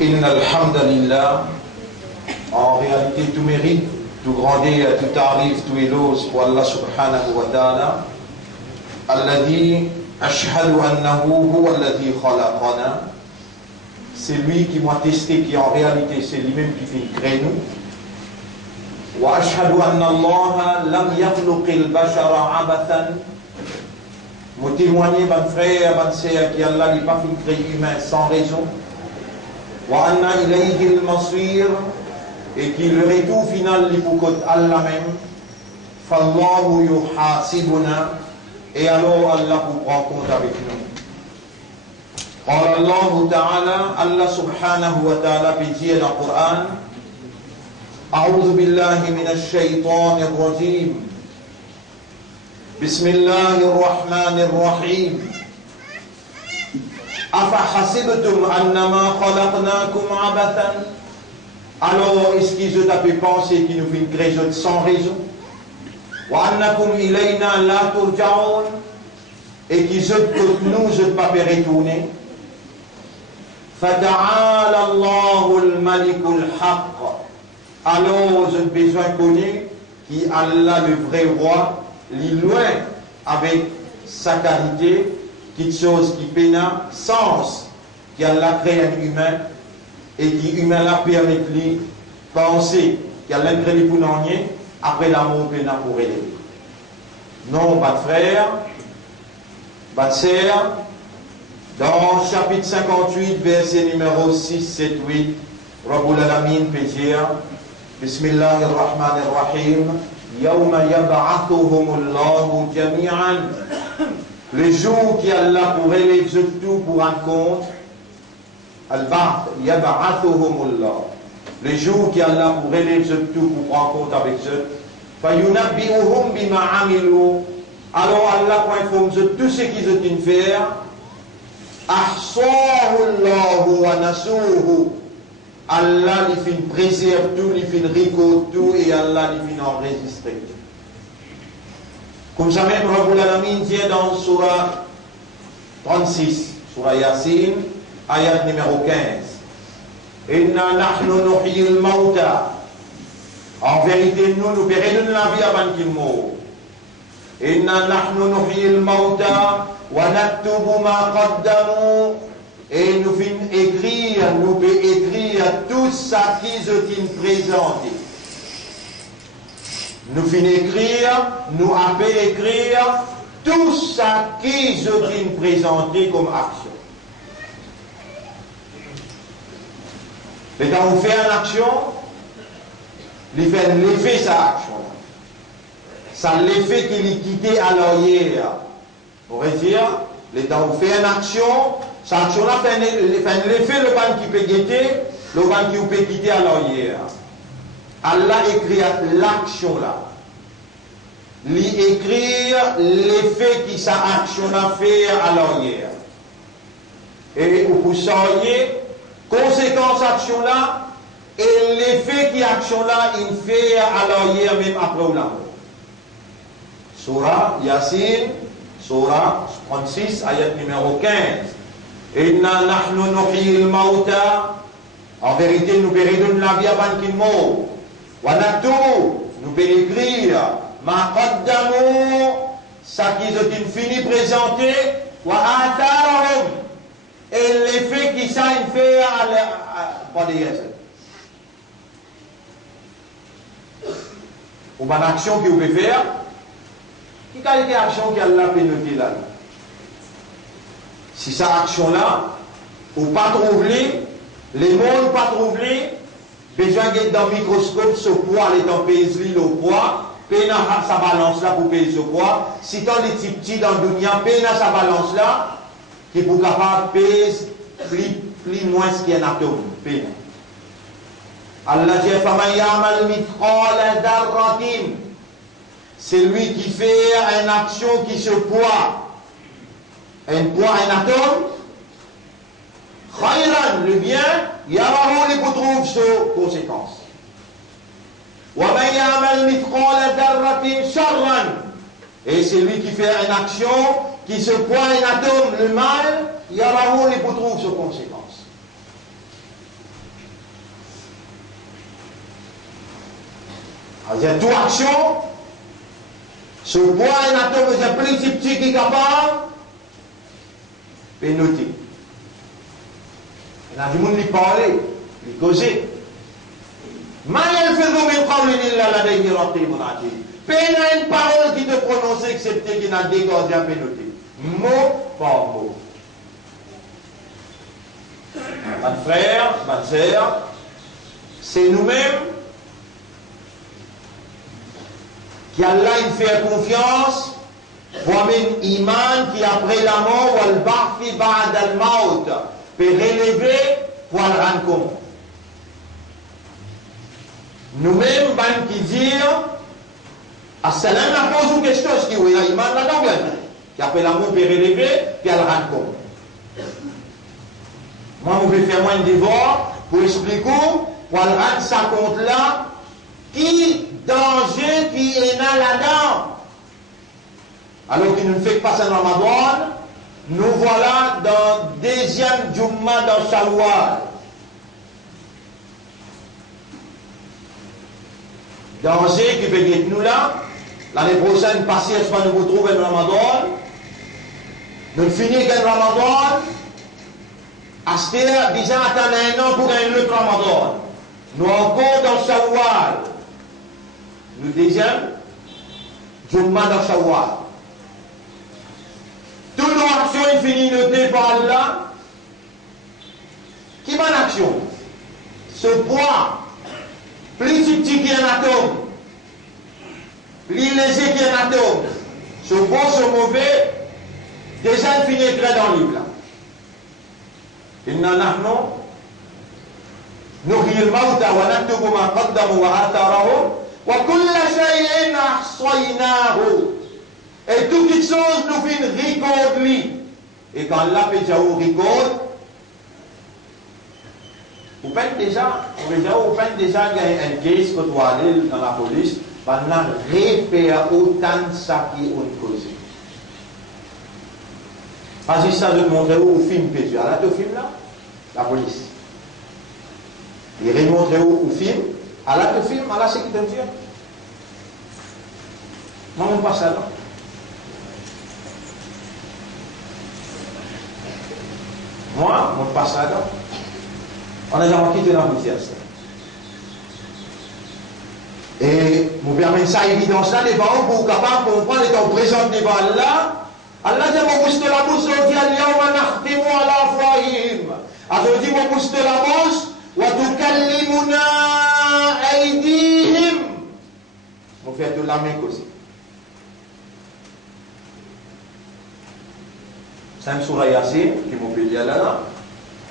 Inna alhamdulillah, en réalité tout mérite, tout grandé, tout arrive, tout éloge pour Allah subhanahu wa ta'ala. Alladhi ashhadu annahu huwa alladhi khalaqana. C'est lui qui m'a testé, qui en réalité c'est lui-même qui fait créer nous. Wa ashhadu anna Allah lam yakhluqil bashara abathan. Moi témoigner, mon frère, mon sœur, qui Allah n'a pas fait créer humain sans raison. Wa anna ilayhi al-masir, et qui le retour final li pour Allah même. Fallahu yuhasibuna, et alors Allah vous prend compte avec nous. قال الله تعالى الله سبحانه وتعالى في القرآن أعوذ بالله من الشيطان الرجيم بسم الله الرحمن الرحيم أفحسبتم أنما خلقناكم عبثا. Alors est-ce qu'ils ont pu penser qu'ils nous font créer sans raison? وأنكم إلينا لا ترجعون, et qu'ils ont que nous ne pas retourner. فَتَعَالَى اللَّهُ الْمَلِكُ الْحَقِّ. Alors, j'ai besoin de connaître qui Allah le vrai roi, li loin avec sa qualité, quelque chose qui pénale, sens, qui Allah crée un humain, et qui humain la permet de lui penser qu'Allah crée les pounaniers, après l'amour pénal pour aider. Non, pas de frère, pas de sœur. Dans chapitre 58, verset numéro 6, 7, 8, Rabbul Alamin peut dire Bismillahirrahmanirrahim, Yawma yab'athuhumullahu jami'an. Le jour qui Allah pour élever tout pour un compte, Al-Ba'th, yab'athuhumullah. Le jour qui Allah pour élever tout pour prendre compte avec eux, Fayunabbi'uhum bima amilu. Alors Allah pour informer tout ce qu'ils ont fait. Ahsahullahu wa nasuhu. Allah lui fait préserve tout, lui fait récolte tout, et Allah lui fait enregistrer. Comme ça même Rabbul Alamin dit dans Surah 36, Surah Yasin, ayat numéro 15. Inna nahnu nuhyil mauta. En vérité, nous perdons la vie avant qu'il meure. Inna nahnu nuhyil mauta. وَنَكْتُبُ مَا قَدَّمُوا, et nous finissons écrire, nous pouvons écrire tout ça qu'ils ont présenté. Nous finissons écrire, nous pouvons écrire tout ça qu'ils ont présenté comme action. Mais quand on fait une action, il fait l'effet sa action. Ça l'effet qu'il est quitté à l'arrière. On pourrait dire, les temps où fait une action, cette action-là fait l'effet, le ban qui peut guetter, le ban qui peut quitter à l'arrière. Allah écrit l'action-là. Lui écrire l'effet qui sa action-là fait à l'arrière. Et vous savez, conséquence action-là, et l'effet qui action-là, il fait à l'arrière même après ou là. Surah Yasin, Surah 36, ayat numéro 15. Inna nahnu nuhyil mauta. En vérité, nous péridons la vie avant qu'il meure. Wa naktubu, nous péridons écrire. Ma qaddamu, ça qu'ils ont fini présenté. Wa atharahum, et l'effet qui ça il fait à la. Ou une action que vous pouvez faire. Qui qualité d'action qu'Allah peut noter là? Si cette action-là, ou pas trouver, les mondes pas trouver, besoin d'être dans le microscope, ce poids, les temps pèse le poids, paye sa balance là pour payer ce poids. Si tant les petits dans le dunya, paye sa balance là, qui pour capable pèse plus moins qu'un atome. Paye. Allah dit, فَمَنْ يَعْمَلْ مِثْقَالَ ذَرَّةٍ. C'est lui qui fait une action qui se poids. Un poids, un atome. Khayran, le bien, yarahu les trouve ses conséquences. وَمَنْ يَعْمَلْ مِثْقَالَ ذَرَّةٍ شَرًّا. Et c'est lui qui fait une action qui se pointe un atome le mal, il y a là-haut les trouve ses conséquences. C'est toute action, se pointe un atome, c'est plus petit qui est capable, et noter. Il y a du monde qui parle, qui cause. Mais elle fait comme un problème, il a la dernière peine à une parole qui te prononce, excepté qu'il n'a dégagé à pénoter. Mot par mot. Mon frère, ma sœur, c'est nous-mêmes qui Allah il fait confiance pour un iman qui après la mort ou al ba'thi ba'd al maut peut relever pour le rendre compte. Nous-mêmes, ben qui dire Assalam la pose une question, ce qui est iman là-dedans, qui après l'amour peut relever, puis elle rend compte. Moi, je vais faire moins de devoirs pour expliquer, pour elle rendre sa compte là, qui danger qui est là-dedans. Alors qu'il ne fait pas ça dans Ramadan, nous voilà dans le deuxième Jumma dans Shawwal. Danger qui peut être nous là. L'année prochaine, passée, est-ce que nous vous trouvons le Ramadan? Nous finissons le Ramadan. Acheter, disons, attendre un an pour un autre Ramadan. Nous encore dans Shawwal. Nous deuxième, Jumma dans Shawwal. Toutes nos actions finies notées par Allah. Qui va en action? Ce poids, plus petit qu'un atome. Plus léger qu'un atome, ce bon, ce mauvais, déjà il finit très dans le livre là. Inna nahnu nuhyi al-mawta wa naktubu ma qaddamu wa atharahum wa kulla shay'in ahsaynahu. Et toutes les choses nous finissent ricorder. Et quand Allah fait déjà au record, vous faites déjà un case que tu vas aller dans la police. Maintenant, réfère autant de ça qui est causé. Parce que ça, je te montrer où le film pédu. Alors, tu film là, la police. Il remontre où le film. Alors, tu film, alors, c'est qui te dit. Moi, on passe là. Moi, on passe là. On a déjà quitté la routière. Et nous permettons ça évidence là devant pour capable de comprendre et de présenter devant Allah. Allah dit mon bouche de la bouche, on dit al-yawma nakhtimu ala afwahihim. Alors dit mon bouche de la bouche, wa tukallimuna aydihim. On fait de la main aussi. C'est une surah Yasin qui m'ont dit là,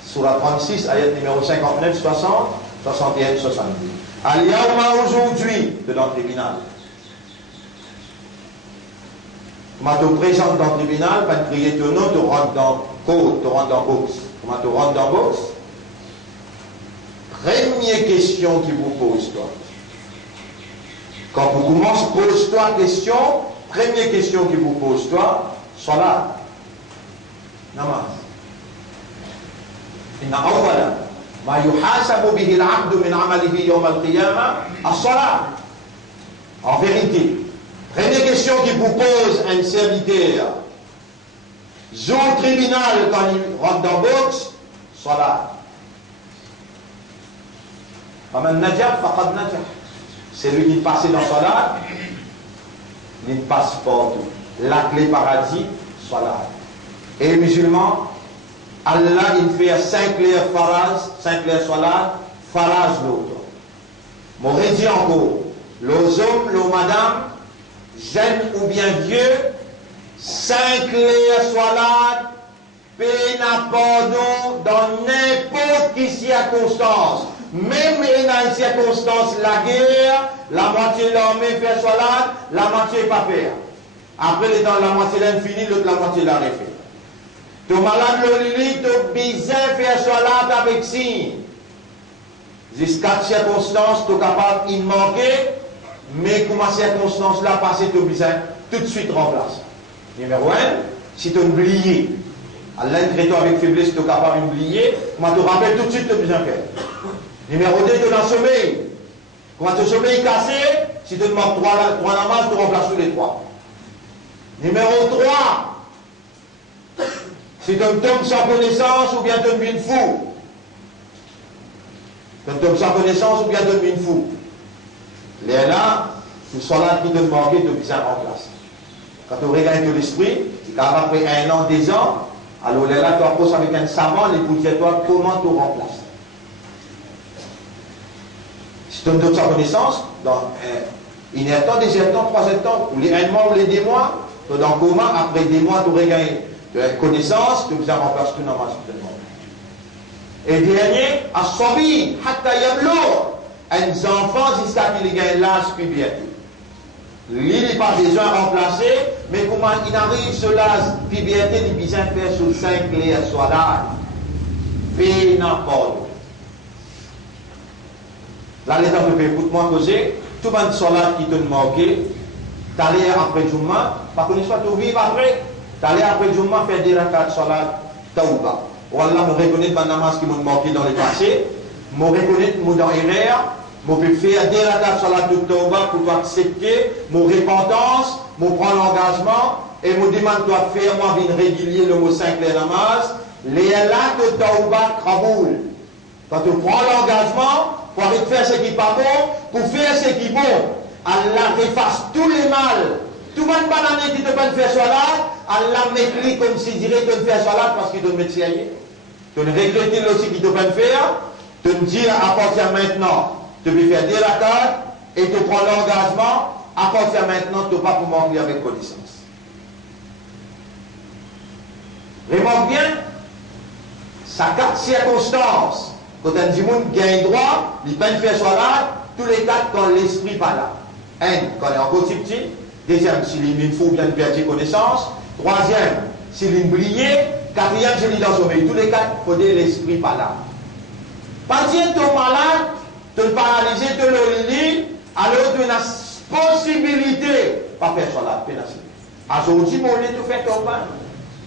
surah 36, ayat numéro 59, 60, 61, 70. Al-Yawma aujourd'hui, devant le tribunal. Comment tu présentes dans le tribunal, pas de crier ton nom, tu rentres dans le code, tu rentres dans le box. Comment tu rentres dans le box? Première question qui vous pose, toi. Quand vous commencez, pose-toi question, première question qui vous pose, toi, salat. Namaz. Inna awwala. ما يحاسب به العبد من عمله يوم القيامة الصلاة. En vérité, première question qui vous pose un serviteur, jour tribunal quand il rentre dans le box, salat. فمن نجح فقد نجح. C'est lui qui passe dans salat, il passe partout. La clé paradis, salat. Et les musulmans, Allah, il fait 5 clairs faraz, 5 clairs salat, faraz l'autre. M'aurait dit encore, les hommes, les madames, jeunes ou bien vieux, 5 clairs salat, peine à pardon dans n'importe quelle circonstance. Même dans une circonstance, la guerre, la moitié de l'armée fait salat, la moitié n'est pas faire. Après le temps, la moitié l'a fini, l'autre la moitié l'a refait. Tu malade le lit, tu besoin faire salat avec signe. Jusqu'à circonstance, tu es capable d'y manquer, mais comment circonstance là passer, tu besoin tout de suite remplacer. Numéro 1, si tu oublié, Allah traite avec faiblesse, tu es capable d'oublier, moi te rappelle tout de suite, tu as besoin de faire. Numéro 2, tu es dans le sommeil. Quand ton sommeil est cassé, si tu demandes 3 namages, tu remplaces tous les 3. Numéro 3, si tu tombes sans connaissance ou bien tu deviens fou. Tu tombes sans connaissance ou bien tu deviens fou. Les là, tu sois là qui te manquer, tu besoin remplacer. Quand tu regardes ton esprit, après 1 an, 2 ans, alors là, tu approches avec un savant et pour dire toi comment tu remplaces. Si tu donnes sa connaissance, dans 1 temps, 2 temps, 3 temps, ou les 1 mois ou les 2 mois, tu es dans le coma, après 2 mois, tu regardes tu as une connaissance, tu as remplacé tout dans ma et dernier, à Sobi, Hatta Yablo, un enfant jusqu'à qu'il gagne l'âge puberté. Lui, il n'est pas déjà remplacé, mais comment il arrive sur l'âge puberté, il a besoin de faire sur 5 clés soit là. Paix n'importe. Là, les gens peuvent écoute-moi causer, tout le monde soit là qui te manqué, t'allais après Jumma, par contre, soit tu vivre après, t'allais après Jumma faire des rakats soit là, Taouba. Wallah, je reconnais ma namaz qui m'ont manqué dans le passé, je reconnais mon dans l'erreur, je peux faire des rakats sur la Taouba pour accepter mon repentance, je prends l'engagement et je demande de faire moi bien régulier le mot 5 les namaz, les là de Taouba Kraboul. Quand tu prends l'engagement, pour arrêter de faire ce qui n'est pas bon, pour faire ce qui est bon, Allah efface tous les mal. Tout le monde banane qui te peut faire salat, Allah m'écrit comme s'il dirait de faire salat parce qu'il te met sérieux. Tu ne regrettes aussi qui te peut faire, tu me dis à partir de maintenant, tu peux faire des rakats et tu prends l'engagement, à partir de maintenant, tu ne peux pas pour manquer avec connaissance. Remarque bien, sa carte circonstance, quand un monde gagne droit, il peut faire salat, tous les 4 quand l'esprit pas là. 1, quand il est encore petit. Deuxième, s'il il faut bien perdre connaissance. Troisième, s'il est oublié. Quatrième, s'il est dans son pays. Tous les 4, il faut l'esprit pas là. Parce que tu es malade, tu es paralysé, tu le lit, alors tu as la possibilité de pas faire salat. Aujourd'hui, mon lit, tu fais ton pain.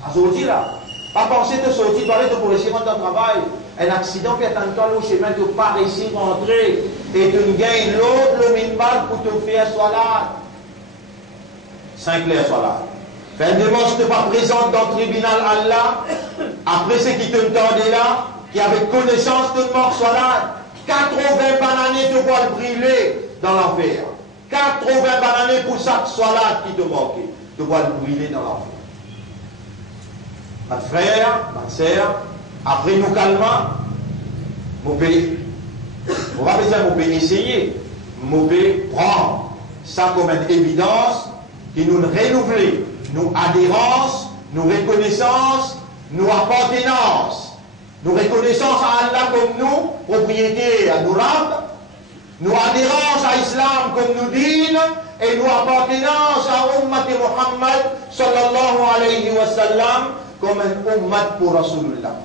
Aujourd'hui, là. Pas penser de sortir, tu aller pour réussir dans ton travail. Un accident fait un temps au chemin, tu ne peux pas réussir à rentrer. Et tu gagnes l'autre, le minimum pour te faire salat. 5 clairs soit là. Fais une demande, tu n'es pas présente dans le tribunal Allah. Après ce qui te tendait là, qui avait connaissance de mort soit là. 80 bananes te voient brûler dans l'enfer. 80 bananes pour chaque soit là qui te manquait. Te voient brûler dans l'enfer. Ma frère, ma soeur, après nous calmons, mon pays, on va pas dire mon pays essayer, mon pays prend ça comme une évidence qui nous renouvelle, nous adhérence, nous reconnaissance, nous appartenance, nous reconnaissance à Allah comme nous, propriété à nous rendre, nous adhérence à l'islam comme nous dîne, et nous appartenance à Ummat Muhammad sallallahu alayhi wa sallam comme un ummat pour Rasulullah.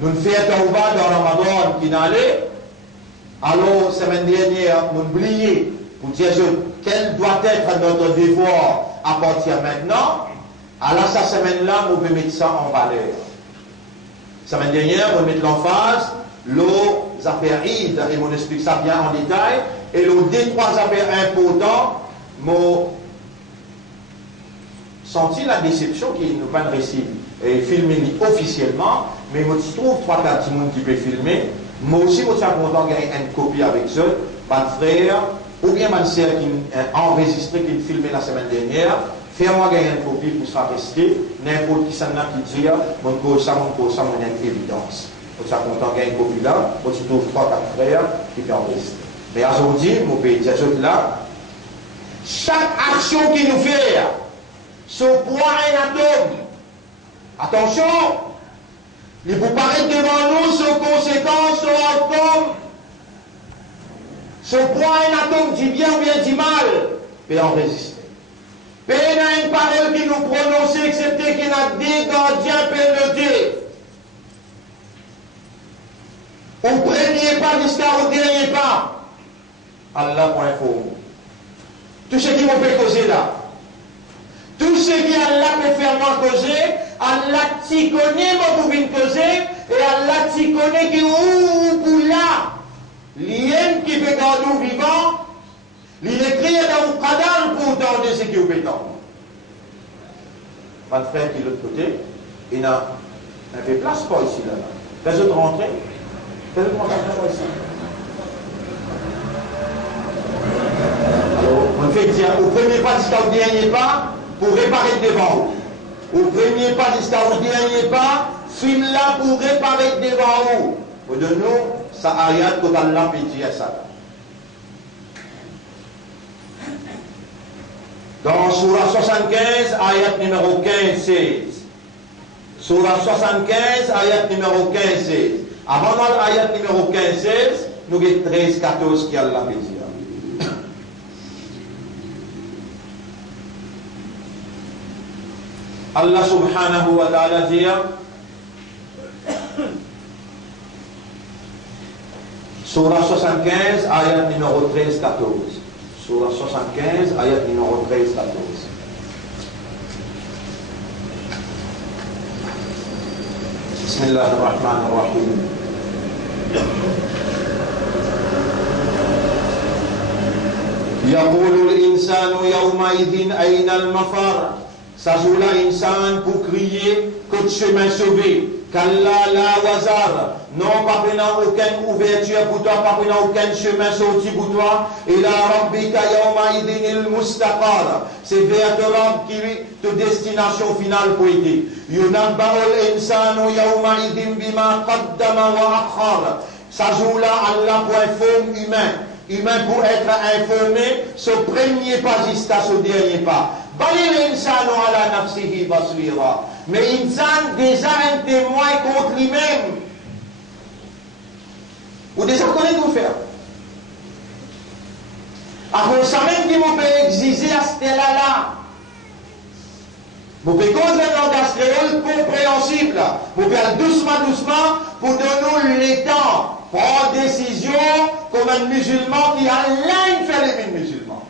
Nous faisons tawbah dans Ramadan qui n'allait, alors semaine dernière, nous oublions pour dire quel doit être notre devoir à partir de maintenant. Alors cette semaine-là, nous pouvons mettre ça en valeur. Semaine dernière, on met l'emphase, les affaires ides, et on explique ça bien en détail, et les 2-3 affaires importantes, m'ont senti la déception qui nous pas réussi et filmer officiellement, mais moi je trouve 3-4 personnes qui peuvent filmer. Moi aussi, je suis content de gagner une copie avec eux, mon frère, ou bien ma soeur qui a enregistré, qui a filmé la semaine dernière. Fais-moi gagner une copie pour ça rester. N'importe qui s'en a qui dit, mon cause, ça, mon évidence. Je suis content de gagner une copie là. Moi je trouve 3-4 frères qui peuvent enregistrer. Mais aujourd'hui, mon pays, dire là, chaque action qui nous fait, ce point un atome. Attention, il vous paraît devant nous ce conséquence, ce atome. Ce point un atome du bien ou bien du mal, peut en résister. Peut n'a une parole qui nous prononce, excepté qu'il n'a des gardiens peut noter. Au premier pas jusqu'au dernier pas. Allah pour info. Tout ce qui m'ont fait causer là. Tout ce qui Allah peut faire moi causer, Allah t'y connaît moi pour venir causer, et Allah t'y connaît qui ou pour là. L'ien qui peut garder ou vivant, il écrit dans le cadavre pour tendre ce qui est pétant. Pas de frère qui est de l'autre côté, il n'a fait place pas ici là. Faites-le rentrer. Faites-le rentrer ici. Alors, on fait dire, au premier pas jusqu'au dernier pas, pour réparer devant vous. Au premier pas jusqu'au dernier pas, film là pour réparer devant vous. Pour de nous, ça ayat que Allah peut dire ça. Dans Surah 75, ayat numéro 15-16. Surah 75, ayat numéro 15-16. Avant l'ayat numéro 15-16, nous avons 13-14 qui Allah peut dire. Allah subhanahu wa ta'ala dit Surah 75, ayat numéro 13-14. Surah 75, ayat numéro 13-14. Bismillahirrahmanirrahim. يقول الإنسان يومئذ أين المفر. S'ajoute l'insan pour crier que chemin sauvé. Qu'Allah la wazar. Non, pas prenant aucune ouverture pour toi, pas prenant aucun chemin sorti pour toi. Et la rabbika yawma idin il mustaqar. C'est vers ton Rabb qui ta destination finale pour aider. Yunabba'ul insanu yawma idin bima qaddama wa akhar. S'ajoute là Allah pour informer humain. Humain pour être informé, ce premier pas jusqu'à ce dernier pas. Mais l'insan déjà un témoin contre lui-même. Ou déjà connaît tout faire. Alors ça même qui m'ont peut exiger à ce là. Vous pouvez causer un langage créole compréhensible. Vous pouvez aller doucement pour donner le temps. Prendre décision comme un musulman qui a l'un fait les mêmes musulmans.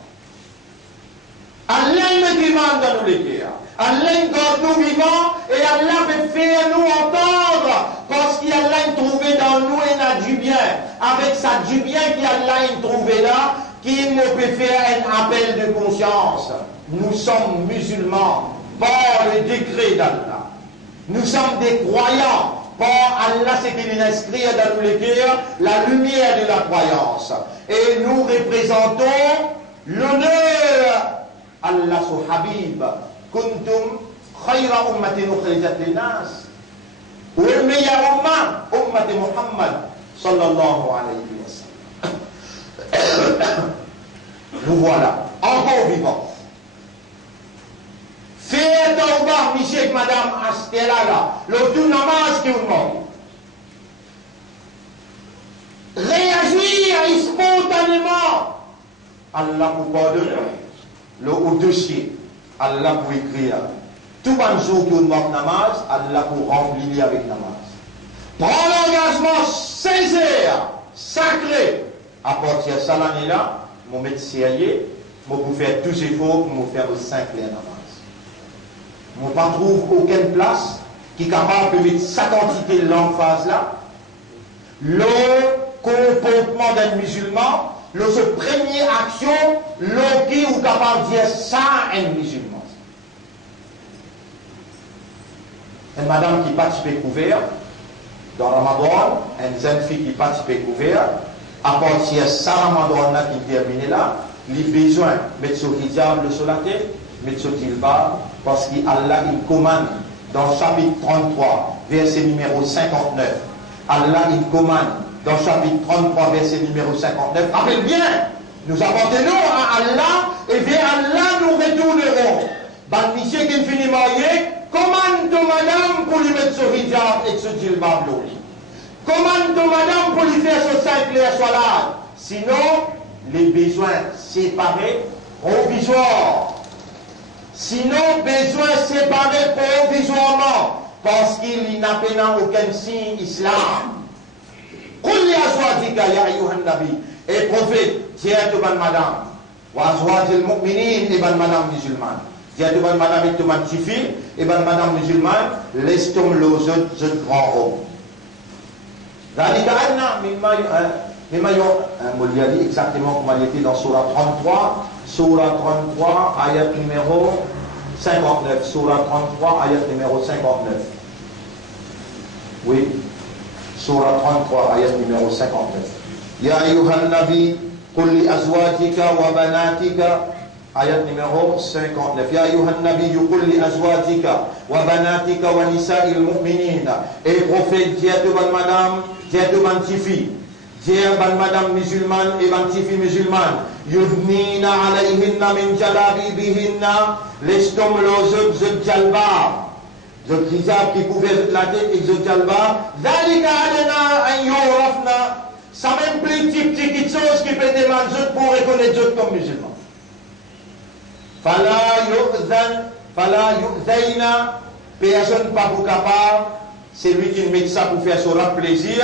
Allah me demande dans nous les guerres. Allah garde nous vivants et Allah veut faire nous entendre parce qu'il a trouvé dans nous et a du bien. Avec ça du bien qu'il a trouvé là, qu'il nous peut faire un appel de conscience. Nous sommes musulmans par le décret d'Allah. Nous sommes des croyants. Par Allah, c'est qu'il inscrit dans nous les guerres la lumière de la croyance. Et nous représentons l'honneur. Allah su Habib, kuntum khayra ummatin ukhrijat linnas. Ou le meilleur ummat Muhammad sallallahu alayhi wa sallam. Nous voilà, encore vivants. Faites au bar, monsieur et madame Astela, le tout namaz qui vous demande. Réagir spontanément. Allah vous pardonne. Le dossier, Allah pour écrire. Tout un jour que vous demandez namaz, Allah pour remplir avec namaz. Prends l'engagement sincère, sacré. À partir de ça, l'année-là, mon médecin, je vais faire tous les efforts pour me faire le 5 namaz. Je ne trouve aucune place qui est capable de mettre sa quantité de l'emphase là. Le comportement d'un musulman, le première action, l'on qui est capable de dire ça à un musulman. Une madame qui participe couvert, dans Ramadan, une jeune fille qui participe couvert, à partir de ça, Ramadan là qui termine là, il a besoin de mettre son hijab sur la tête, mettre son tilba, parce qu'Allah il commande dans le chapitre 33, verset numéro 59. Allah il commande dans le chapitre 33, verset numéro 59. Rappelez bien, nous appartenons à Allah et vers Allah nous retournerons. Ban monsieur qui finit marié, commande ton madame pour lui mettre son hijab et son djilbab l'oli. Commande ton madame pour lui faire son 5 clair solat. Sinon, les besoins séparés provisoires. Sinon, besoin séparé provisoirement, parce qu'il n'a pas aucun signe islam. Et prophète, tiens, tu ban madame, wa azwaj al-mu'minin et ban madame musulmane. Dia tu ban madame itu man tifi, et ban madame musulmane, laisse tomber le grand homme. ذلك أدنى مما il a dit exactement comme il était dans Surah 33, ayat numéro 59. Surah 33, ayat numéro 59. Oui, Surah 33, ayat numéro 59. Ya ayyuhan nabi, qul li azwajika wa banatika, ayat numéro 59. Ya ayyuhan nabi, qul li azwajika wa banatika wa nisa'il mu'minina. Et prophète, dis à bonne madame, dis à bonne tifi, dis à bonne madame musulmane et bonne tifi musulmane, yudnina alayhinna min jalabibihinna, laisse tomber le zot jalba, zot hijab qui couvert la tête et zot jalba, dhalika adna an yurafna, ça même plus petite chose qui peut demander pour reconnaître zot comme musulman. Fala yu'zaina, personne pas pour capable, c'est lui qui met ça pour faire son plaisir.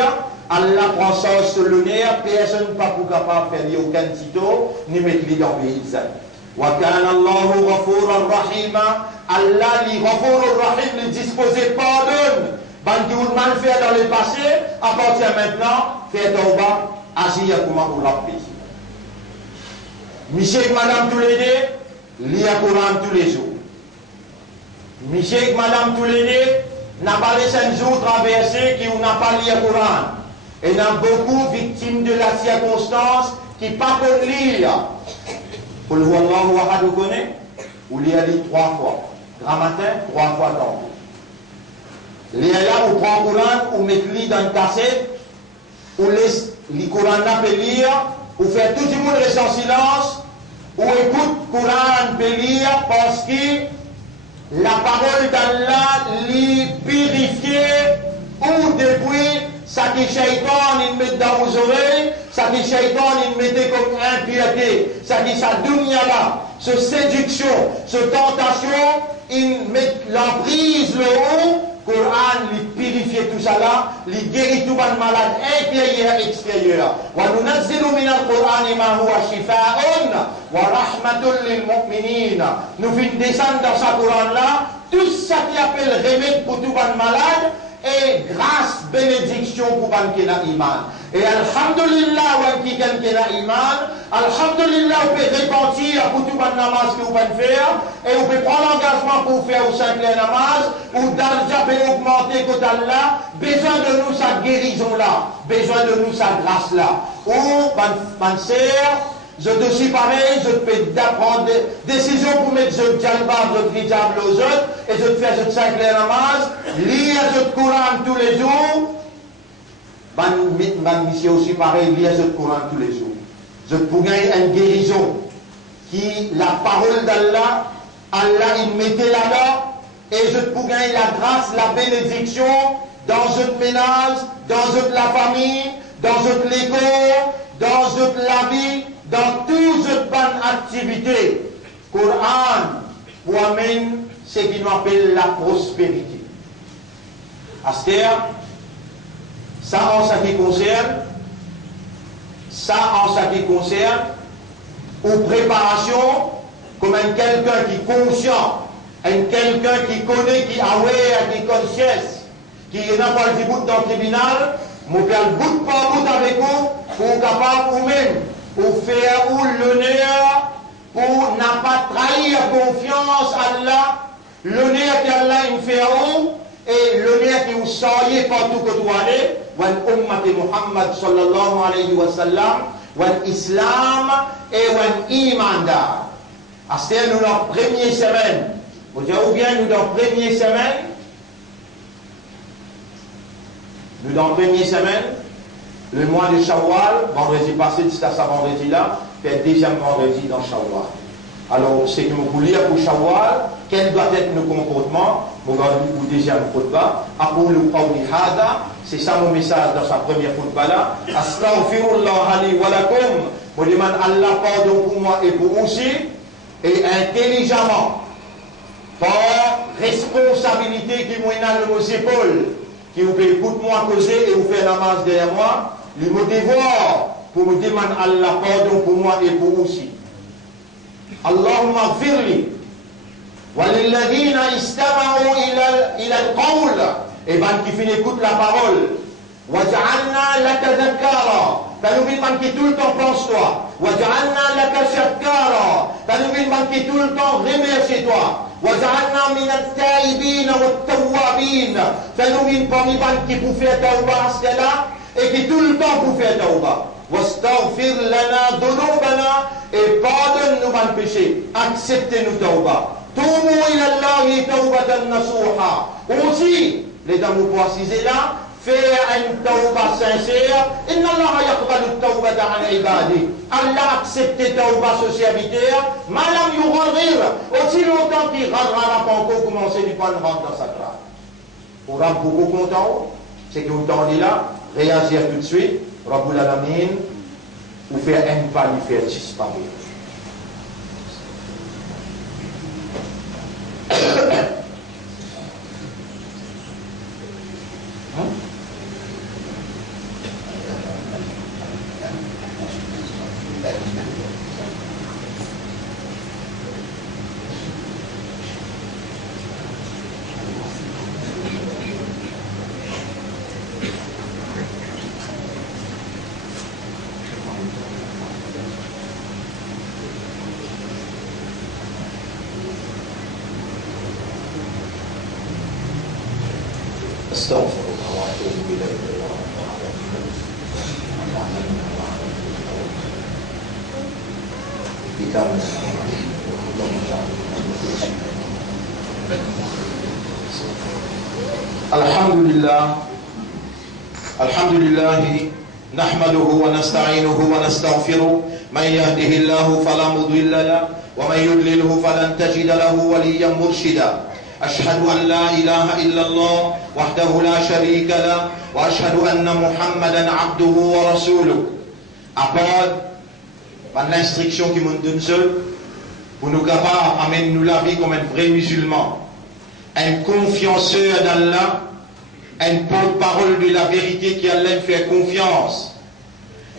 Allah prend ça sur le nez, personne pas pour capable faire aucun titre, ni mettre lui dans le pays. Wa kana Allahu ghafuran rahima, Allah li ghafurur rahim, li disposé pardonne. Bandi ou mal fait dans le passé, à partir maintenant, faire tauba, agir comment pour la plaisir. Monsieur et madame tous les deux, lire Coran tous les jours. Monsieur et madame tous les deux, n'a pas les 5 jours traversés qui n'a pas lu le Coran. Et il y a beaucoup de victimes de la circonstance qui ne peuvent pas lire. Pour le voir, vous connaissez, vous lire 3 fois. Grand matin, 3 fois dans le lire là, vous prenez le Coran, vous mettez le dans une cassette, vous laissez le Coran là pour lire, vous faites tout le monde reste en silence, vous écoutez le Coran pour lire parce que la parole d'Allah l'est purifiée ou depuis ça qui shaitan il met dans vos oreilles, ça qui shaitan il mettait comme impureté, ça qui sa dunya là, ce séduction, ce tentation, il met l'emprise le haut, Coran il purifie tout ça là, il guérit tout le malade intérieur et extérieur. Wa nunazzilu min al-Qur'an ma huwa shifaa'un wa rahmatun lil mu'minin. Nous venons descendre dans ce Coran là, tout ça qui appelle remède pour tout le malade. Et grâce, bénédiction pour ban qui n'a iman. Et alhamdulillah, ou qui n'a iman, alhamdulillah, vous pouvez repentir pour tout ban namaz que vous pouvez faire, et vous pouvez prendre l'engagement pour faire au simple namaz, ou d'arja peut augmenter côté Allah, besoin de nous sa guérison là, besoin de nous sa grâce là. Ou, ban sœur, je te suis pareil, je te fais d'apprendre des décisions pour mettre ce djalbab, ce hijab aux autres, et je te fais ce 5 namaz, lire ce Coran tous les jours. Ma mission aussi pareil, lire ce Coran tous les jours. Je te pour gagner une guérison qui, la parole d'Allah, Allah il mettait là-bas, et je te pour gagner la grâce, la bénédiction dans ce ménage, dans toute la famille, dans toute l'école, dans toute la vie, dans toute cette bonne activité. Coran pour amener ce qui nous appelle la prospérité. Aster, ça en ce qui concerne, ou préparation, comme un quelqu'un qui est conscient, un quelqu'un qui connaît, qui est aware, qui est conscious, qui n'a pas le bout dans le tribunal, mais qui a le bout par bout avec vous, pour capable vous-même, pour faire ou l'honneur, pour n'a pas trahir confiance à Allah, l'honneur qu'Allah il fait où, et l'honneur qui vous soyez partout que vous allez, wal ummati Muhammad sallallahu alayhi wa sallam, wal islam et wal iman da. C'est nous dans la première semaine. Vous dites ou bien nous dans la première semaine. Nous dans la première semaine, le mois de Shawwal, vendredi passé, c'était ça vendredi là, fait le deuxième vendredi dans Shawwal. Alors, c'est que vous voulez pour Shawwal, quel doit être nos comportements? Vous allez vous deuxième khutbah. Aqulu qawli hada, c'est ça mon message dans sa première khutbah là. Astaghfirullah li wa lakum. Vous demandez Allah pardon pour moi et pour vous aussi. Et intelligemment, par responsabilité qui m'ont dans nos épaules, qui vous peut écouter moi causer et vous faire namaz derrière moi, le mon devoir pour me demander Allah pardon pour moi et pour vous aussi. Allahumma gfirli وَلِلَّذِينَ اسْتَمَعُوا إِلَى الْقَوْلِ Et ben qui finit écoute la parole. وَجَعَلْنَا لَكَ ذَكَّارًا Tanoubil man qui tout le temps pense-toi. وَجَعَلْنَا لَكَ شَكَّارًا Tanoubil man qui tout le temps remercie-toi. وَجَعَلْنَا مِنَ التَّائِبِينَ وَالتَّوَّابِينَ Tanoubil parmi man qui pour faire tawba c'est là et qui tout le temps pour faire tawba. وَاسْتَغْفِرْ لَنَا ذُنُوبَنَا Et pardonne-nous man péché. Acceptez-nous tawba. توبوا إلى الله توبة نصوحا Aussi, les dames vous précisez là, faire une tawba sincère. Inna Allah yaqbalu tawbata an ibadi. Allah accepte tawba sur serviteur. Malam yugharir. Aussi longtemps qu'il râlera pas encore commencer du point de rentrer dans sa classe. Pour être beaucoup content, c'est que vous tendez là, réagir tout de suite, Rabbul Alamin, ou faire un pas, lui faire disparaître. استغفر الله واتوب اليه الحمد لله نحمده ونستعينه ونستغفره من يهده الله فلا مضل له ومن يضلله فلن تجد له وليا مرشدا أشهد أن لا إله إلا الله وحده لا شريك له وأشهد أن محمدا عبده ورسوله. Par l'instruction qui nous donne seul, pour nous capables d'amener nous la vie comme un vrai musulman, un confianceur d'Allah, un porte-parole de la vérité qui Allah fait confiance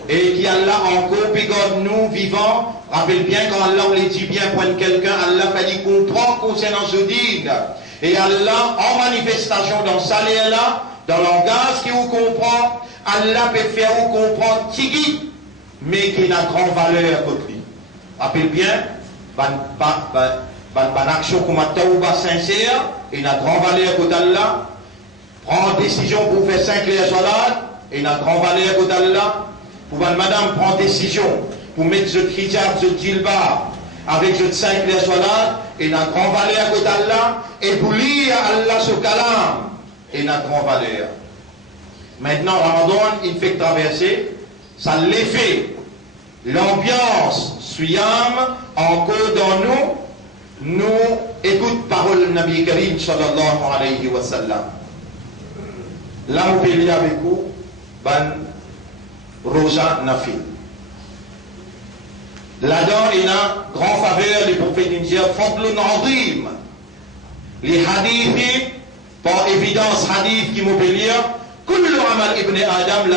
et qui Allah encore pégarde nous vivants. Rappelle bien quand Allah on les dit bien pour quelqu'un, Allah fait dit comprend concernant ce dîne. Et Allah en manifestation dans ça là, dans le langage qui vous comprend, Allah peut faire vous comprendre tigui, mais qui n'a grande valeur pour lui. Rappelle bien, ban action comme un tawba sincère, et n'a grande valeur pour Allah. Prend décision pour faire 5 les salades, et n'a grande valeur pour Allah. Pour madame prend décision pour mettre ce hijab, ce djilbab, avec ce 5 les salades, et n'a grande valeur pour Allah. Et pour lire Allah ce kalam, et n'a grande valeur. Maintenant, Ramadan, il fait traverser, ça l'effet, l'ambiance, suyam, encore dans nous écoute parole de Nabi Karim sallallahu alayhi wa sallam. Là, on peut lire avec vous, ban Rosa Nafil. Là-dedans, il y a une grande faveur du prophète indien, Fadlun Azim. Les hadiths, par évidence, hadith qui m'ont peut lire, كل عمل ابن آدم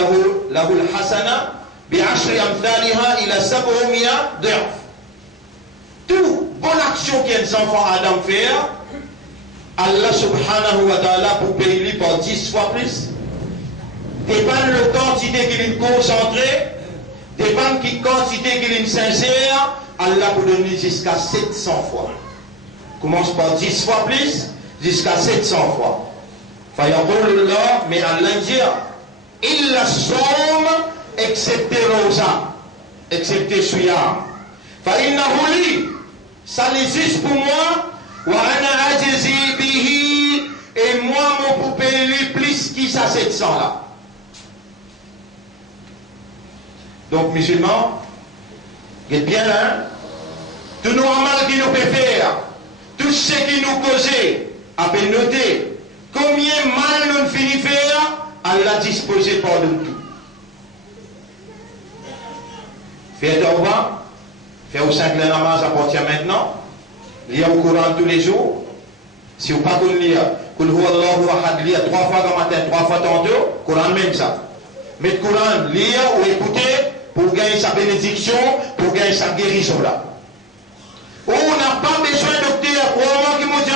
له الحسنة بعشر أمثالها إلى 700 ضعف. Tout bonne action qu'un enfant Adam fait, Allah subhanahu wa ta'ala pour payer par 10 fois plus. Dépend le quantité qu'il est concentré, dépend qui quantité qu'il est sincère, Allah pour donner jusqu'à 700 fois. Commence par 10 fois plus, jusqu'à 700 fois. فيقول الله mais Allah dit إلا الصوم excepté rosa, excepté suyam. فإنه لي ça l'existe pour moi وأنا أجزي به et moi mon poupée lui plus qui ça 700 là. Donc musulmans, êtes bien là, tout nos amal qui nous peut faire, tout ce qui nous causait, à peine noter. Combien mal nous finit faire, Allah disposé pour nous tout. Faire tawba, faire au 5 la namaz à partir maintenant, lire au Coran tous les jours. Si vous ne pouvez pas lire, Kul huwa Allahu ahad, lire 3 fois le matin, 3 fois tantôt, Coran même ça. Mais le Coran, lire ou écouter pour gagner sa bénédiction, pour gagner sa guérison là. On n'a pas besoin docteur, pour moi qui m'ont dit,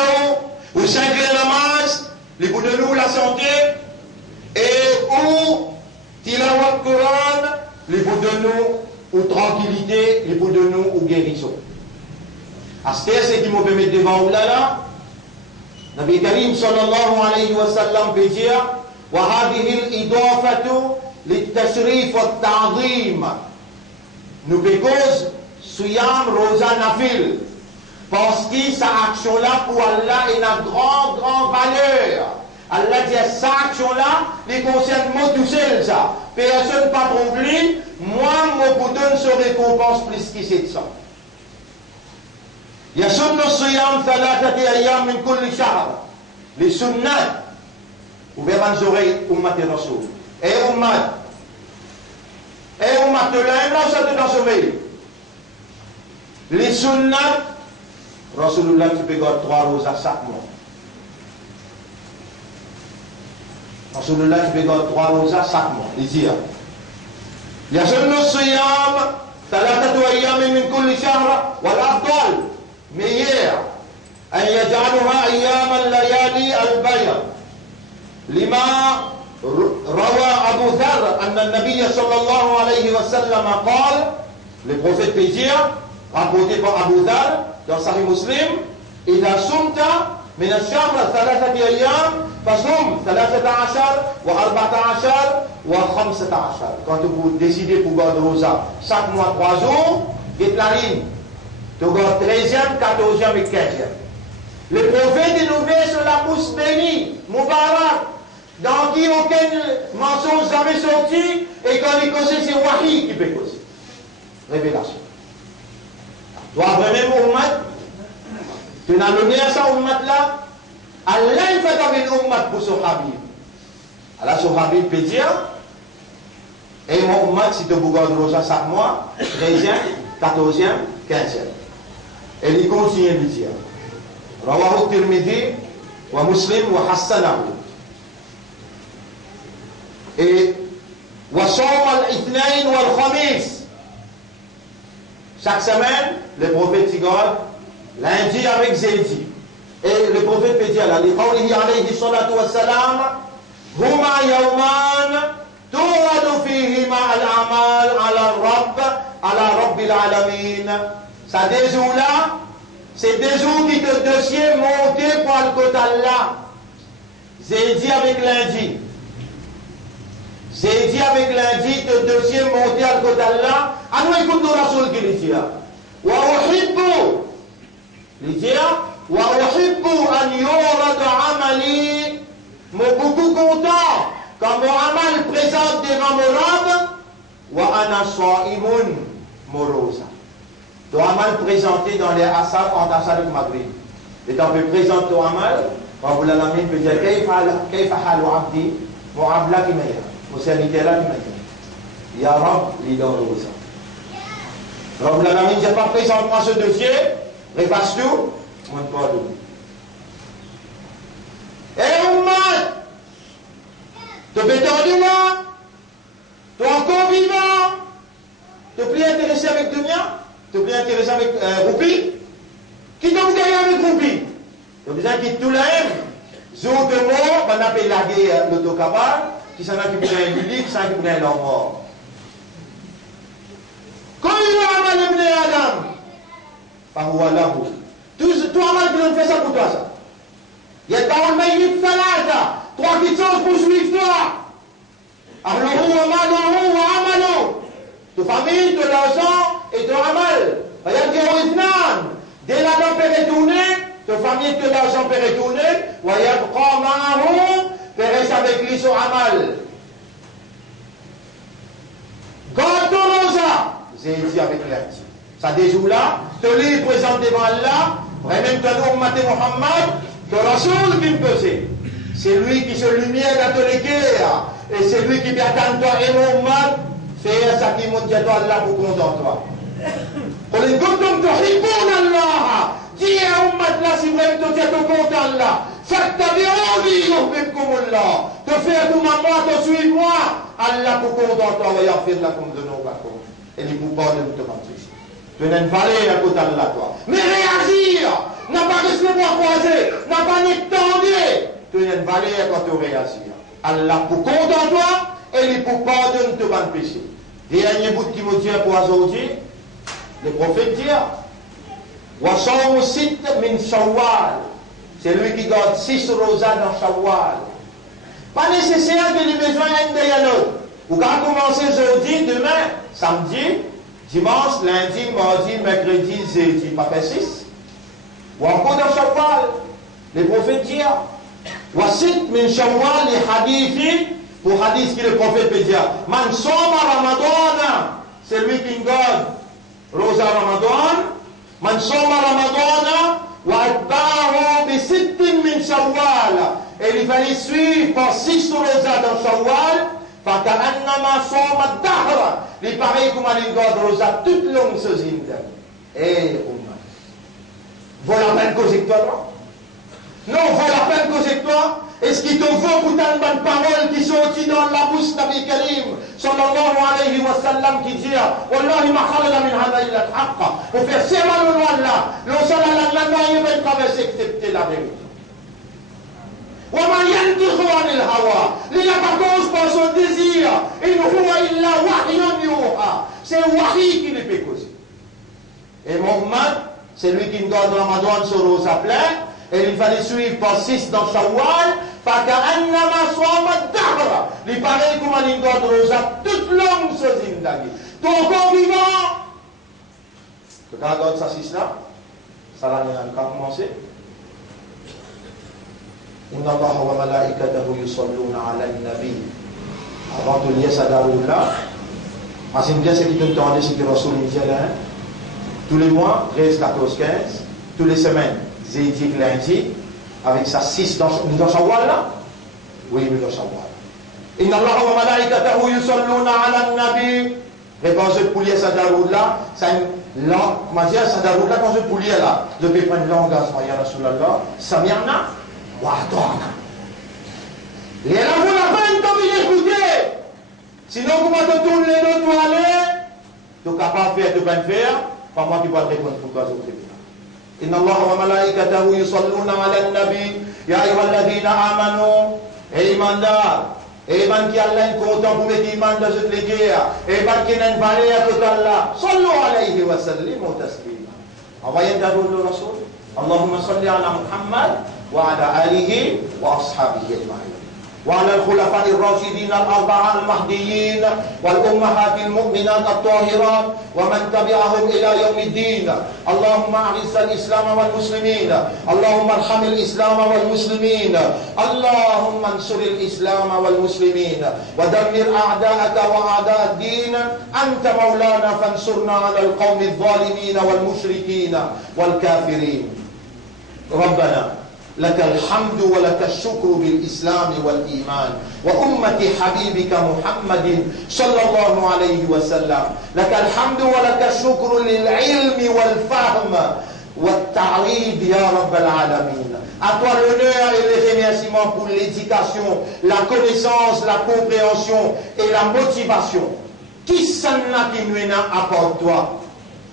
ou 5 namaz, les bouts de nous, la santé, et ou tilawat Coran, les bouts de nous, ou tranquillité, les bouts de nous, ou guérison. Asté, c'est qui m'ont permis devant vous là, Nabi Karim sallallahu alayhi wa sallam peut dire, وهذه الإضافة للتشريف والتعظيم. Nous pécose Suyam Rosa Nafil. Parce que sa action-là pour Allah est une grande valeur. Allah dit sa action-là, il concerne moi tout seul ça. Personne pas trouvé, moi, mon bouton se récompense plus que c'est ça. يسن الصيام 3 أيام من كل شهر. Les sunnats, ouvrez vos oreilles, Ummat et Rasoul. Ummat de l'Aïm, ça te dans sommeil. Les sunnats, Rasulullah, tu peux garder 3 roses à chaque mois. Rasulullah, tu peux garder 3 roses à chaque mois. Les dire. يسن الصيام 3 أيام من كل شهر والأفضل meilleur أن يجعلها أيام الليالي البيض لما روى أبو ذر أن النبي صلى الله عليه وسلم قال le prophète peut dire rapporté par Abu Dhar dans Sahih Muslim إذا صمت من الشهر 3 أيام فصم 13 و14 و15. Quand vous décidez pour garder rosa chaque mois 3 jours, get la ligne. Tu gardes 13e, 14e et 15e. Le prophète est nommé sur la mousse bénie, Moubarak, dans qui aucun mensonge jamais sorti, et quand il cause, c'est Wahi qui peut causer. Révélation. Toi, vraiment, Ummat, tu n'as nommé à ça, Ummat là, Allah il fait avec Ummat pour son Habib. Alors, son Habib peut dire, et mon Ummat, si tu gardes rosa chaque mois, 13e, 14e, 15e. Et il continue de dire رواه الترمذي ومسلم وحسنه et وصوم الاثنين والخميس. Chaque semaine le prophète regarde lundi avec jeudi, et le prophète peut dire là لقوله عليه الصلاة والسلام هما يومان تورد فيهما الأعمال على رب العالمين. Ça des jours là, c'est des jours qui te dossier monté pour le côté Allah. Jeudi avec lundi. Jeudi avec lundi, te dossier monté à le côté Allah. Alors écoute le Rasoul qui dit là. Wa uhibbu. Il dit wa uhibbu an yurad amali. Moi beaucoup content quand mon amal présente devant mon Rabb. Wa ana sa'imun morosa. Ton amal présenté dans les asaf en Assad et Maghrib. Et quand on présente ton amal, Rabbul Alamin peut dire Kayfa halu abdi, mon abla qui meilleur, mon serviteur là qui meilleur. Ya Rab, l'idole rosa. Rabbul Alamin dit pas présente-moi ce dossier, répasse tout, montre-toi de nous. Et Ummat, te pétendu là, tu es encore vivant, tu es plus intéressé avec Dunia. Tu es plus intéressé avec Roupi? Qui t'a gagné avec Roupi? Tu as besoin de tout le monde. Jour de mort, on appelle la guerre l'autocabal, qui s'en a qui vient du lit, qui s'en a qui vient leur mort. Quand il a mal amené Adam, par où Allah vous? Tout amal qui nous fait ça pour toi, ça. Il y a pas un maït salade, 3 petites choses pour suivre toi. Alors, ta famille, ton argent et ton amal. Regarde qu'il y a un dès la dent peut retourner, ta famille, ton argent peut retourner. Regarde, peut rester avec lui son amal. Garde ton rosa. J'ai dit avec lundi. Ça déjoue là, te lit présent devant Allah, vraiment ton Ummat Muhammad, ton Rasoul qui me pesait. C'est lui qui se lumière dans tous les guerres. Et c'est lui qui vient attendre toi et mon Ummat. C'est ça qui monte à toi Allah pour content toi. Quand les gouttes de hiboun Allah, dis à Ummat là si vraiment tu es content Allah. Fattabi'uni yuhibbukum Allah. Te faire comme moi, te suivre moi. Allah pour content toi, va y faire la comme de nous. Et il vous pardonne de mentir. Tu n'as pas à côté de la toi. Mais réagir, n'a pas rester les bras croisés, n'a pas n'étendre. Tu n'as pas quand tu réagir. Allah pour contre toi et il pour pardonner tes bonnes péchés. Dernier bout qui me dit pour aujourd'hui, le prophète dit Wasawmu sit min Shawwal. C'est lui qui garde 6 rosas dans Shawwal. Pas nécessaire de lui besoin d'un dialogue. Vous pouvez commencer aujourd'hui, demain, samedi, dimanche, lundi, mardi, mercredi, jeudi, pas fait 6. Ou encore dans Shawwal. Le prophète dit Wasit min Shawwal li hadithi. Pour hadith qui le prophète peut dire Man soma Ramadan. C'est lui qui garde rosa Ramadan. Man soma Ramadan. Wa atba'ahu bi sittin min Shawwal. Et il fallait suivre par 6 rosas dans Shawwal. فَكَأَنَّمَا صَوْمَ الدَّهْرَ. Il paraît comme il garde rosa toute longue ce zindan. Eh, voilà la peine cause avec toi, non, voilà la peine cause avec toi. Est-ce qu'il te faut pour tant de bonnes paroles qui sont sorties dans la bouche de Nabi Karim sallallahu alayhi wa sallam qui dit Wallahi ma khalada min hada illa al-haqqa. Pour faire serment au nom d'Allah, l'on s'en a la main et va traverser accepter la vérité. وَمَا يَنْتِقُ عَنِ الْهَوَىٰ. Il n'a pas cause par son désir. إِنْ هُوَ إِلَّا وَحْيٌ يُوحَىٰ. C'est wahi qui lui fait causer. Et Mohammed, c'est lui qui nous donne Ramadan sur rosa plein. Et il fallait suivre par 6 dans Shawwal. فَكَأَنَّمَا صَامَ الدَّهْرَ. Il paraît comme il nous donne rosa toute longue sur zindagi. Ton corps vivant. Tu regardes ça 6 là. Ça va commencer. Inna Allah wa malaikatahu yusalluna ala nabi. Avant de lire ça là, c'est bien ce qui te demande, c'est que Rasul nous dit là, tous les mois, 13, 14, 15, toutes les semaines, jeudi, lundi, avec ça 6 dans Shawwal là. Oui, nous dans Shawwal. Inna Allah wa malaikatahu yusalluna ala nabi. Et quand je pouliais ça là, c'est une langue, comment dire, ça là, quand je pouliais là, je vais prendre l'engagement, ya Rasulallah, ça vient là. Les là, vous n'avez pas écouter. Sinon, comment te tournes les deux toilettes? Tu es capable de faire, tu peux faire. Pas moi qui vais répondre pour toi, je vous Inna Allah wa malaikatahu yusalluna ala nabi. Ya ayyuhalladhina amanu. Et imandar. Et man qui Allah est content pour mettre iman dans cette guerre. Et man qui n'a pas l'air que Allah. Sallu alayhi wa sallim wa taslima. Envoyez un cadeau de Rasul. Allahumma salli ala Muhammad. وعلى آله وأصحابه أجمعين وعلى الخلفاء الراشدين الأربعة المهديين والأمهات المؤمنات الطاهرات ومن تبعهم إلى يوم الدين اللهم أعز الإسلام والمسلمين اللهم ارحم الإسلام والمسلمين اللهم انصر الإسلام والمسلمين ودمر أعداءك وأعداء الدين أنت مولانا فانصرنا على القوم الظالمين والمشركين والكافرين ربنا لك الحمد ولك الشكر بالإسلام والإيمان وأمة حبيبك محمد صلى الله عليه وسلم لك الحمد ولك الشكر للعلم والفهم والتعريض يا رب العالمين. À toi l'honneur et les remerciements pour l'éducation, la connaissance, la compréhension et la motivation. Qui s'en a qui nous apporte toi?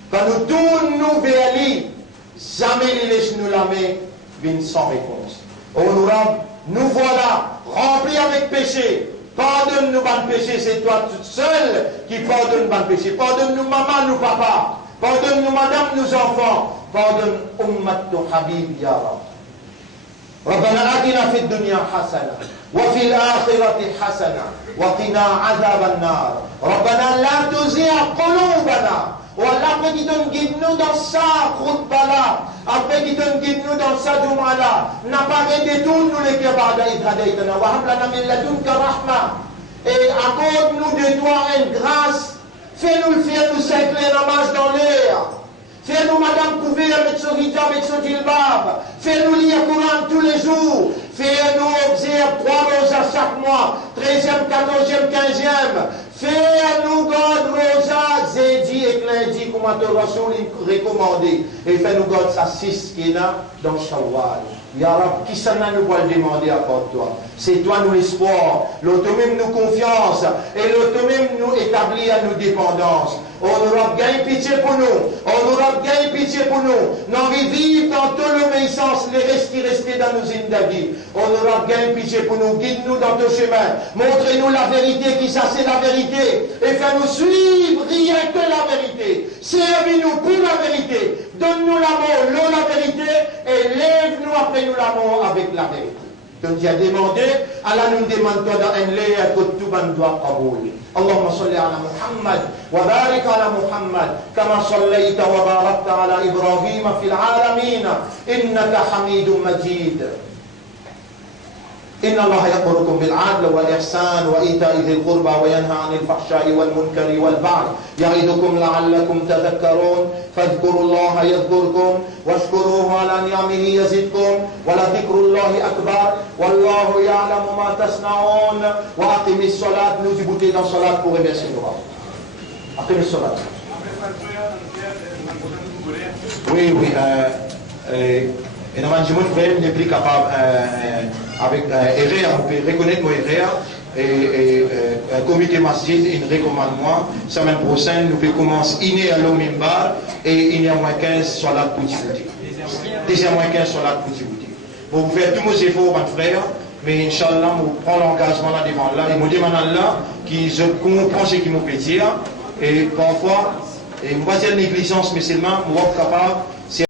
Quand nous tournons vers lui, jamais il laisse nous la main. Sans réponse. Honorable, nous voilà remplis avec péché. Pardonne-nous, ban péché, c'est toi toute seule qui pardonne ban péché. Pardonne-nous, maman, nous, papa. Pardonne-nous, madame, nous, enfants. Pardonne, ummat habib, ya Rab. ربنا آتنا في الدنيا حسنة وفي الآخرة حسنة وقنا عذاب النار ربنا لا تزغ قلوبنا ولا après qui donne guide-nous dans sa route là après qui donne guide-nous dans sa douma là n'a pas détourne nous les kebab d'Idradaytana wa hab lana min ladunka rahma et accorde-nous de toi une grâce fais-nous le faire nous cercler la marche dans l'air. Fais-nous, madame, couvrir avec son hijab, avec son djilbab. Fais-nous lire le Coran tous les jours. Fais-nous observer 3 rosas chaque mois. 13e, 14e, 15e. Fais-nous garde rosa, zedi et lundi, comme on te reçoit recommandé. Et fais-nous garde ça 6 qui est là dans Shawwal. Ya Rab, qui ça nous va le demander à part toi? C'est toi nous l'espoir, l'automime nous confiance, et l'automime nous établit à nous dépendance. On aura gagné pitié pour nous, on aura gagné pitié pour nous. Nous vivons dans toute l'obéissance, les rester dans nos indagis. On aura gagné pitié pour nous, guide-nous dans ton chemin, montrez-nous la vérité, qui ça c'est la vérité, et fais-nous suivre rien que la vérité. Servis-nous pour la vérité, donne-nous l'amour, l'eau la vérité, et lève-nous après nous l'amour avec la vérité. Donc il a demandé, Allah nous demande dans un lait que tout le monde doit kabouler. اللهم صل على محمد وبارك على محمد كما صليت وباركت على إبراهيم في العالمين إنك حميد مجيد. إن الله يأمركم بالعدل والإحسان وإيتاء ذي القربى وينهى عن الفحشاء والمنكر والبغي يعظكم لعلكم تذكرون فاذكروا الله يذكركم واشكروه على نعمه يزدكم ولذكر الله أكبر والله يعلم ما تصنعون وأقم الصلاة. Nous débuter dans la salat pour remercier nous. أقم الصلاة. Oui. Et normalement, je n'est plus capable avec erreur, on peut reconnaître nos erreurs et comité masjid, il recommande moi, semaine prochaine, nous pouvons commencer iné à l'omimbar et il y a moins 15 sur la petite boutique. Déjà moins 15 sur la petite boutique. Vous faites tous vos efforts, mon frère, mais Inch'Allah, nous prenons l'engagement là devant là et nous demandons là qui je comprends ce qui nous peut dire et parfois, et on va dire négligence, mais seulement, nous sommes capables